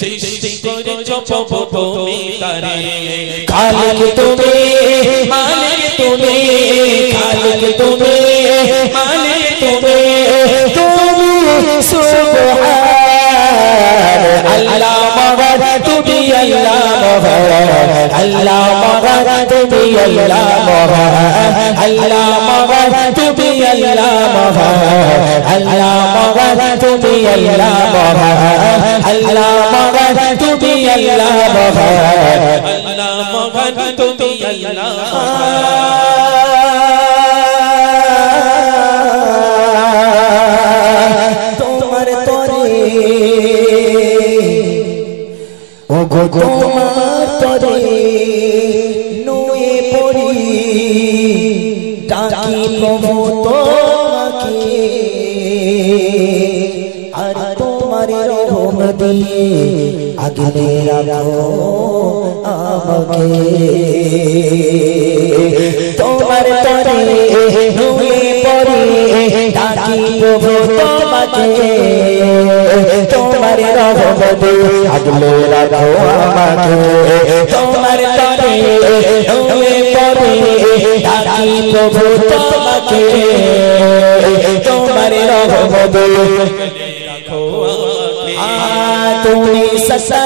সৃষ্টি করেছো প্রভু তুমি তারে খালিক তুমি মালিক তুমি খালিক তুমি মালিক তুমি তুমি সুবহান আল্লাহ মগর তুমি আল্লাহ মগর আল্লাহ মগর তুমি আল্লাহ মগর আল্লাহ মগর তুমি আল্লাহ মগর আল্লাহ মগর তুমি আল্লাহ মগর আল্লাহ মগর তুমি আল্লাহ মগর আল্লাহ মগর তুমি আল্লাহ তোমার তরে ও গো তোমার তরে নুয়ে পড়ি ডাকি প্রভু তোমাকে আর তোমার রহমত দিয়ে আগলে রাখো আমাকে তোমার তরে নুয়ে পড়ি ডাকি প্রভু তোমাকে তোমার রহমত দিয়ে আগলে রাখো আমাকে তোমার তরে নুয়ে পড়ি ডাকি প্রভু তোমাকে তোমার রহমত দিয়ে রাখো আমাকে তুমি সসা